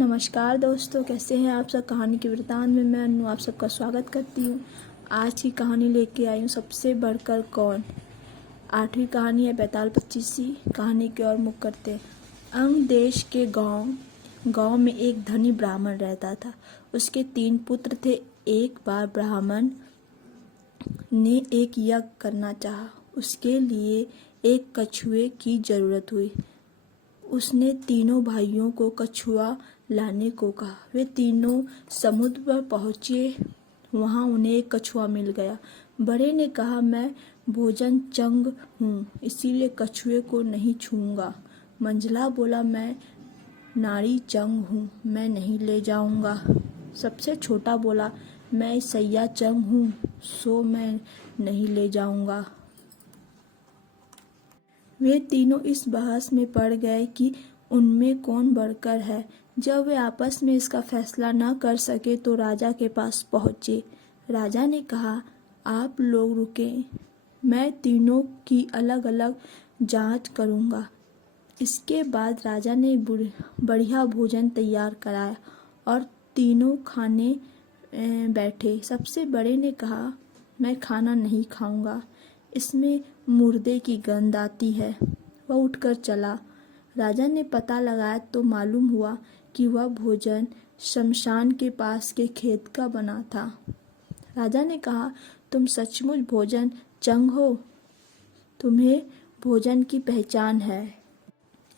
नमस्कार दोस्तों, कैसे हैं आप सब। कहानी के वृतांत में मैं अनु आप सबका स्वागत करती हूँ। आज की कहानी लेके आई हूँ सबसे बढ़कर कौन। 8वीं कहानी है बैताल पच्चीसी। कहानी की ओर मुख करते हैं। अंग देश के गांव में एक धनी ब्राह्मण रहता था। उसके 3 पुत्र थे। एक बार ब्राह्मण ने एक यज्ञ करना चाहा। उसके लिए एक कछुए की जरूरत हुई। उसने तीनों भाइयों को कछुआ लाने को कहा। वे तीनों समुद्र पर पहुंचे। वहां उन्हें एक कछुआ मिल गया। बड़े ने कहा, मैं भोजन चंग हूँ, इसीलिए कछुए को नहीं छूऊंगा। मंझला बोला, मैं नारी चंग हूँ, मैं नहीं ले जाऊंगा। सबसे छोटा बोला, मैं सैया चंग हूँ, सो मैं नहीं ले जाऊंगा। वे तीनों इस बहस में पड़ गए कि उनमें कौन बढ़कर है। जब वे आपस में इसका फैसला न कर सके तो राजा के पास पहुंचे। राजा ने कहा, आप लोग रुकें, मैं तीनों की अलग अलग जांच करूंगा। इसके बाद राजा ने बढ़िया भोजन तैयार कराया और तीनों खाने बैठे। सबसे बड़े ने कहा, मैं खाना नहीं खाऊंगा, इसमें मुर्दे की गंध आती है। वह उठकर चला। राजा ने पता लगाया तो मालूम हुआ कि वह भोजन शमशान के पास के खेत का बना था। राजा ने कहा, तुम सचमुच भोजन चंग हो, तुम्हें भोजन की पहचान है।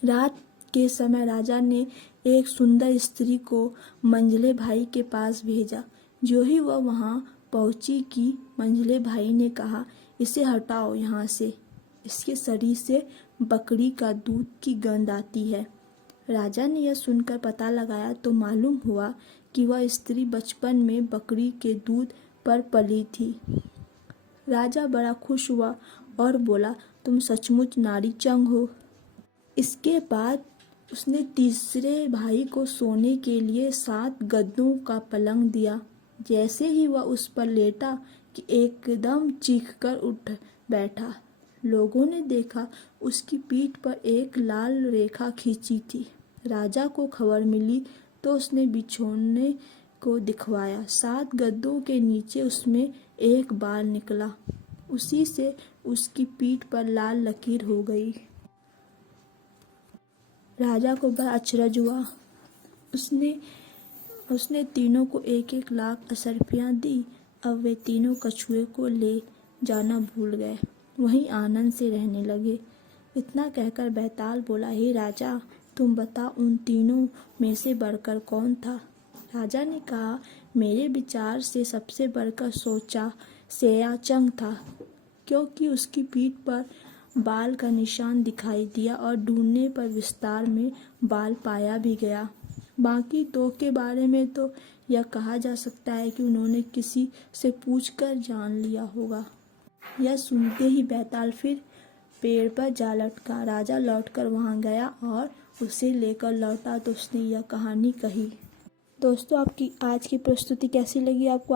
रात के समय राजा ने एक सुंदर स्त्री को मंझले भाई के पास भेजा। जो ही वह वहां पहुंची कि मंझले भाई ने कहा, इसे हटाओ यहाँ से, इसके शरीर से बकरी का दूध की गंध आती है। राजा ने यह सुनकर पता लगाया तो मालूम हुआ कि वह स्त्री बचपन में बकरी के दूध पर पली थी। राजा बड़ा खुश हुआ और बोला, तुम सचमुच नारी चंग हो। इसके बाद उसने तीसरे भाई को सोने के लिए 7 गद्दों का पलंग दिया। जैसे ही वह उस पर लेटा कि एकदम चीखकर उठ बैठा। लोगों ने देखा उसकी पीठ पर एक लाल रेखा खींची थी। राजा को खबर मिली तो उसने बिछोने को दिखवाया। 7 गद्दों के नीचे उसमें एक बाल निकला। उसी से उसकी पीठ पर लाल लकीर हो गई। राजा को बड़ा अचरज हुआ। उसने तीनों को 1-1 लाख असरफियाँ दी। अब वे तीनों कछुए को ले जाना भूल गए, वहीं आनंद से रहने लगे। इतना कहकर बैताल बोला, हे राजा, तुम बता उन तीनों में से बढ़कर कौन था। राजा ने कहा, मेरे विचार से सबसे बढ़कर सोचा सेयाचंग था, क्योंकि उसकी पीठ पर बाल का निशान दिखाई दिया और ढूंढने पर विस्तार में बाल पाया भी गया। बाकी 2 के बारे में तो यह कहा जा सकता है कि उन्होंने किसी से पूछकर जान लिया होगा। यह सुनते ही बैताल फिर पेड़ पर जा लटका। राजा लौटकर वहां गया और उसे लेकर लौटा तो उसने यह कहानी कही। दोस्तों, आपकी आज की प्रस्तुति कैसी लगी आपको?